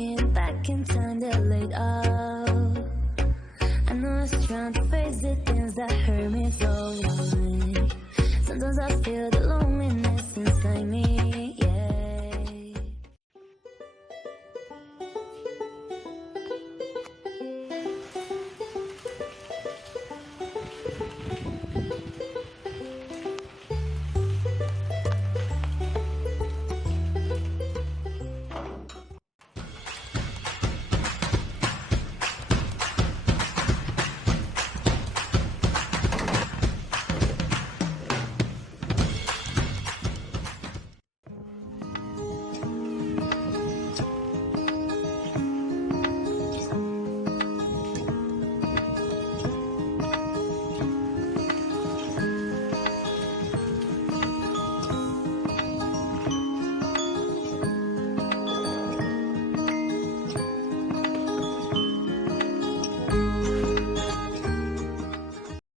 looking back in time that laid out. I know I was trying to face the things that hurt me so. Sometimes I feel the